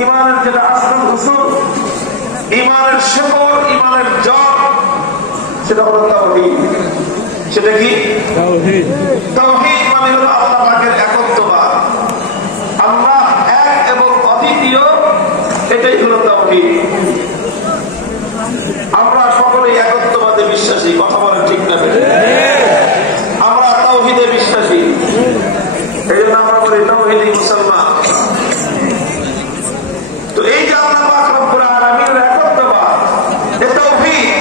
ইমানের যেটা আসল উসুল, ইমানের শেকড়, ইমানের জড়, সেটা হলো তাওহীদ। সেটা কি? তাওহীদ। তাওহীদ মানে হলো আল্লাহ পাকের একত্ববাদ, আল্লাহ এক এবং অদ্বিতীয়, এটাই হলো তাওহীদ। আমরা সকলেই একত্ববাদে বিশ্বাসী, কথা বলেন ঠিক না? আমরা তাওহীদে বিশ্বাসী, এই জন্য আমরা বলি তাওহীদি মুসলমান। তো এই যে আল্লাহ পাক রব্বুল আলামিনের একত্ববাদ, এই তাওহীদ,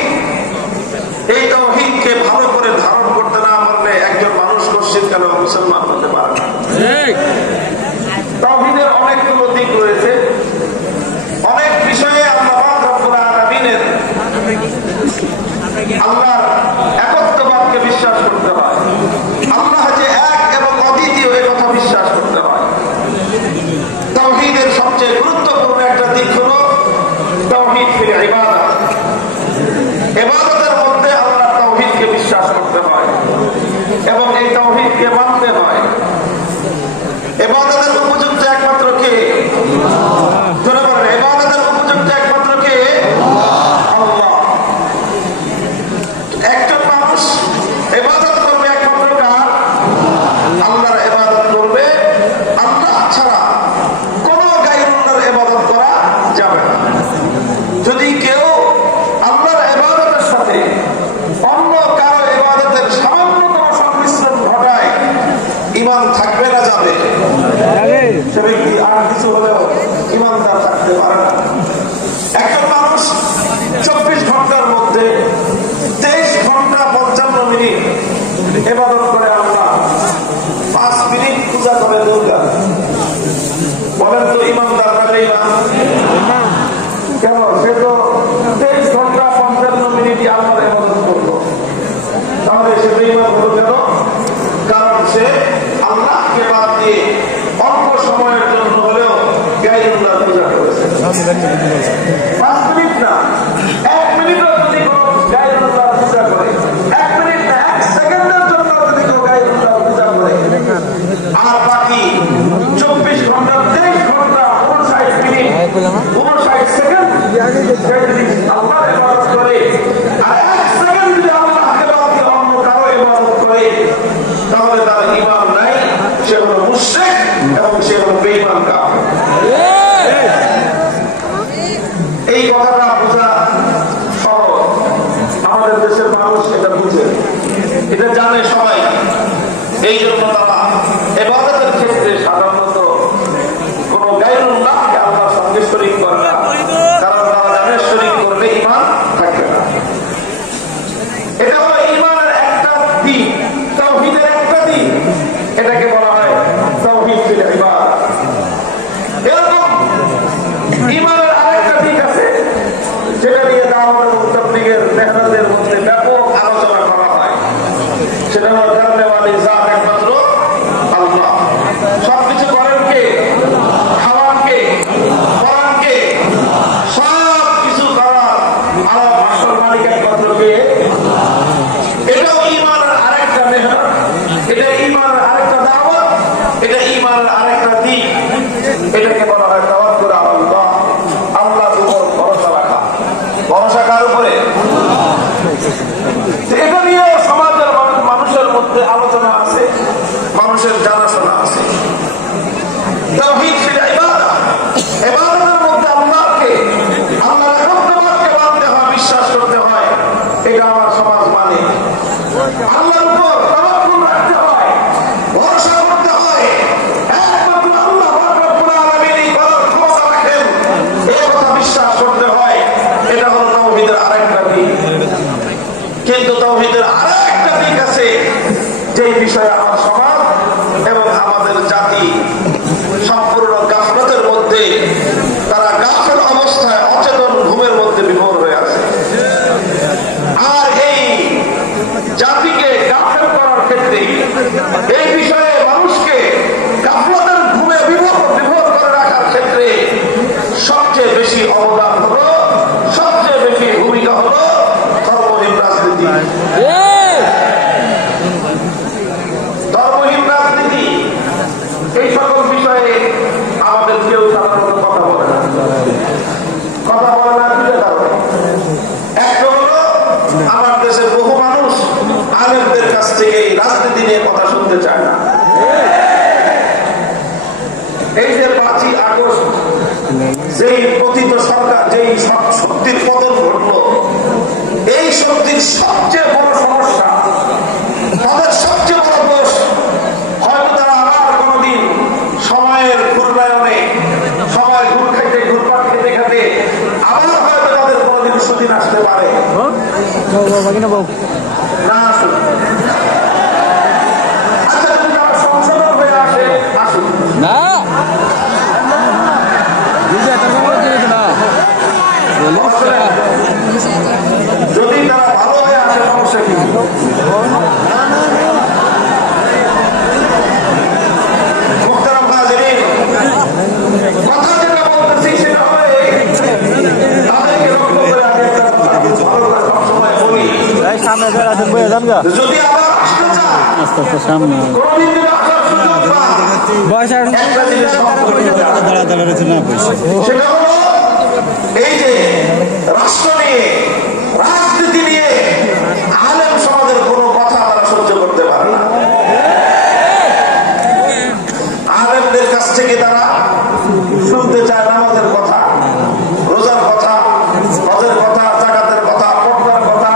এই তাওহীদকে ভালো করে ধারণ করতে না পারলে একজন মানুষ নিশ্চিতকালে মুসলমান হতে পারে না। তাওহীদের অনেকগুলো দিক রয়েছে, অনেক বিষয়ে আল্লাহ পাক রব্বুল আলামিনের আল্লাহর একত্ববাদকে বিশ্বাস করতে হয়, আল্লাহ যে এক এবং অদ্বিতীয় এই কথা বিশ্বাস করতে হয়। তাওহীদের সবচেয়ে গুরুত্বপূর্ণ একটা দিক হলো তাওহীদ ফিল ইবাদত। ইবাদতের মধ্যে আল্লাহর তাওহীদকে বিশ্বাস করতে হয় এবং এই তাওহীদকে মানতে হয়। ইবাদতের উপযুক্ত একমাত্র কে? ধরে বলেন, ইবাদতের উপযুক্ত একমাত্র কে? আল্লাহ। একজন মানুষ ইবাদত করবে একমাত্র কার? আল্লাহর ইবাদত করবে। আল্লাহ ছাড়া কোন গায়রুল্লাহর ইবাদত করা যাবে না। যদি কেউ আল্লাহর ইবাদতের সাথে অন্য কারো ইবাদতের সামান্যতম সংমিশ্রণ ঘটায়, ঈমান থাকবে না যাবে? সে ব্যক্তি আর কিছু হলেও ঈমানদার থাকতে পারে না। একজন মানুষ 24 ঘন্টার মধ্যে 23 ঘন্টা 55 মিনিট ইবাদত করে আল্লাহ, 5 মিনিট পূজা করে দুর্গা, বলেন তো ঈমানদার পারেই না? কেন? সে তো 23 ঘন্টা 55 মিনিটই আল্লাহর ইবাদত করলো, তাহলে সে বেঈমান হলো কেন? কারণ সে আল্লাহকে বাদ দিয়ে অল্প সময়ের জন্য হলেও গায়রুল্লাহর পূজা করেছে। 5 মিনিট না, 1 মিনিটও যদি কোনো গায়রুল্লাহর পূজা করে, 1 মিনিট না, 1 সেকেন্ডের জন্য যদি কেউ গায়রুল্লাহর পূজা করে, আর বাকি 24 ঘন্টা 23 ঘন্টা 59 মিনিট 59 সেকেন্ড আল্লাহর ইবাদত করে, আর 1 সেকেন্ড যদি আল্লাহকে বাদ দিয়ে অন্য কারো ইবাদত করে, তাহলে তার ঈমান নাই, সে হলো মুশরিক এবং সে হলো বেঈমান কাফের। এই কথাটা বোঝা সহজ, আমাদের দেশের মানুষ এটা বুঝে, এটা জানে সবাই। এই জন্য তারা ইবাদতের ক্ষেত্রে সাধারণত কোন গায়রুল্লাহকে আল্লাহর সঙ্গে শরীক করে না, কারণ তারা জানে শরীক করলে ঈমান থাকবে না। এটা হলো ঈমানের একটা দিক, তাওহীদের একটা দিক, এটাকে বলা হয় তাওহীদ ফিল ইবাদত। এরকম ঈমানের আরেকটা দিক আছে, যেটা নিয়ে দাওয়াত এবং তাবলীগের মেহনতের মধ্যে ব্যাপক আলোচনা করা হয়। সেটা হলো কারণেওয়ালি জাত একমাত্র আল্লাহ। সবকিছু করেন কে? খাওয়ান কে? পড়ান কে? যেই পতিত সরকার, যেই শক্তির পতন ঘটলো, এই শক্তির সবচেয়ে বড় সমস্যা, তাদের সবচেয়ে বড় দোষ, হয়তো তারা আবার কোনদিন সময়ের ঘূর্ণায়নে, সময় ঘুর খাইতে, ঘুরপাক খেতে খেতে আবার হয়তো তাদের কোনদিন সুদিন আসতে পারে না। আসুন, আচ্ছা, যদি তারা সংশোধন হয়ে আসে, আসুন না, যদি তারা ভালো হয়ে আসে, সমস্যা কি? মুহতারাম হাজিরিন, কথা যেটা বলতেছি সেটা হয় তাদেরকে লক্ষ্য করে আমি একটা কথা ভালো করে সবসময় বলি, যদি আবার আসতে চান, কোনদিন যদি আসার সুযোগ পান, একটা জিনিস সেটা হলো এই যে রাষ্ট্র নিয়ে, রাজনীতি নিয়ে আলেম সমাজের কোনো কথা তারা সহ্য করতে পারে না। আলেমদের কাছ থেকে তারা শুনতে চায় নামাজের কথা, রোজার কথা, হজের কথা, জাকাতের কথা, পর্দার কথা,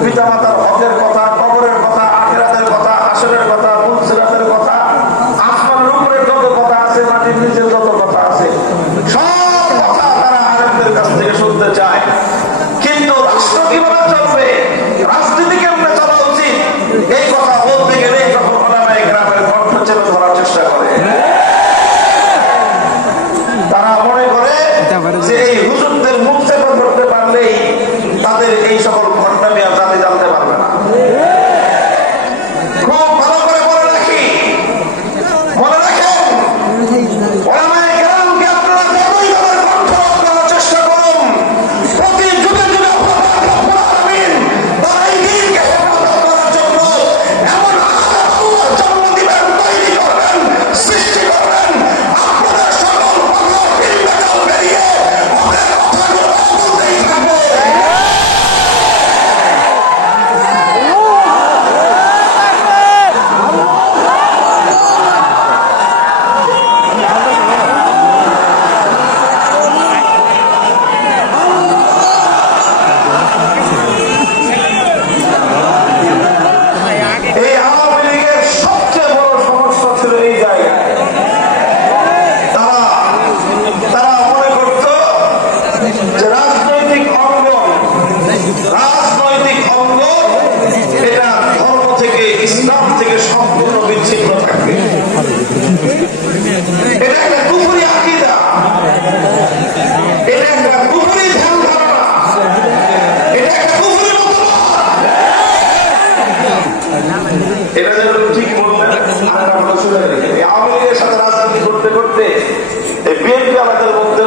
পিতামাতার হকের কথা, কবরের কথা, আখিরাতের কথা, হাসরের কথা, মুনসিরাতের কথা, আসমানের উপরে যত কথা আছে, মাটির নিচের যত কথা আছে, সব কথা তারা আলেমদের কাছ থেকে শুনতে চায়। কিন্তু রাষ্ট্র কিভাবে চলবে, রাজনীতি কেমনে চলা উচিত, এই কথা বলতে গেলে যখন ওলামায়ে কেরামের কণ্ঠ চেপে ধরার চেষ্টা করে, তারা মনে করে যে এই হুজুরদের মুখ চেপে ধরতে পারলেই তাদের এই সকল ঘটনা নিয়ে জাতি জানতে পারবে না। খুব ভালো করে মনে রাখি, মনে রাখেন, ওলামায়ে কেরামকে আপনারা যতই তাদের কণ্ঠ করার চেষ্টা করুন, প্রতি যুগে যুগে তারা এই দিনকে হেফাজত করার জন্য এমন আল্লাহর জন্ম দিবেন, তৈরি করবেন, সৃষ্টি করবেন, আপনাদের সকল পাগল ফিল্মেটাল বেরিয়ে ওদের কথাগুলো বলতেই থাকবে। এই আওয়ামী লীগের সবচেয়ে বড় সমস্যা ছিল এই জায়গায়, তারা মনে করত যে রাজনৈতিক অঙ্গন এটা ধর্ম থেকে, ইসলাম থেকে সম্পূর্ণ বিচ্ছিন্ন থাকবে। এটা একটা কুফরি আকীদা, এটা একটা কুফরি ধ্যান ধারণা, এটা একটা কুফরি মতবাদ। এটা যেন ঠিক বললেন, আমরা শুনে রেখে আওয়ামী লীগের সাথে রাজনীতি করতে করতে বিএনপি আমাদের মধ্যে